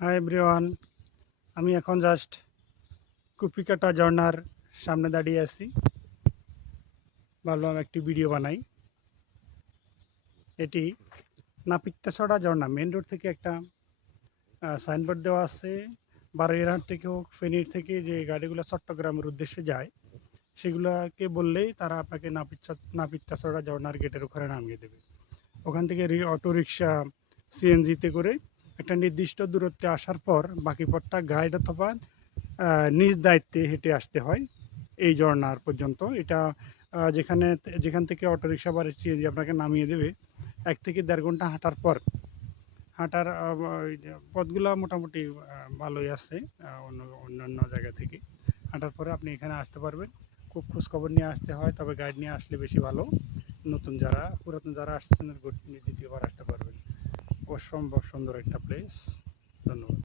Hi everyone, আমি এখন just কুপিকাটা ঝর্ণার সামনে দাঁড়িয়ে আছি। ভাবলাম একটি ভিডিও বানাই। এটি নাপিত্তাছড়া ঝর্ণা মেন রোড থেকে একটা সাইনবোর্ড দেওয়া আছে। বারুইরহাট থেকে হোক, ফেনীর থেকে যে গাড়িগুলো চট্টগ্রামের উদ্দেশ্যে যায় সেগুলোকে বললেই তারা আপনাকে নাপিত্তাছড়া ঝর্ণার গেটের ওখানে নামিয়ে দেবে। ওখান থেকে অটো রিক্সা, সিএনজিতে করে একটা নির্দিষ্ট দূরত্বে আসার পর বাকি পথটা গাইড অথবা নিজ দায়িত্বে হেঁটে আসতে হয় এই ঝর্ণার পর্যন্ত। এটা যেখান থেকে অটোরিকশা বা সিএনজি আপনাকে নামিয়ে দেবে 1 থেকে দেড় ঘন্টা হাঁটার পর। হাঁটার ওই যে পথগুলা মোটামুটি ভালোই আছে অন্যান্য জায়গা থেকে। হাঁটার পরে আপনি এখানে আসতে পারবেন। খুব খোঁজখবর নিয়ে আসতে হয়, তবে গাইড নিয়ে আসলে বেশি ভালো। পুরাতন যারা আসছেন দ্বিতীয়বার আসতে পারবেন। অসম্ভব সুন্দর একটা প্লেস। ধন্যবাদ।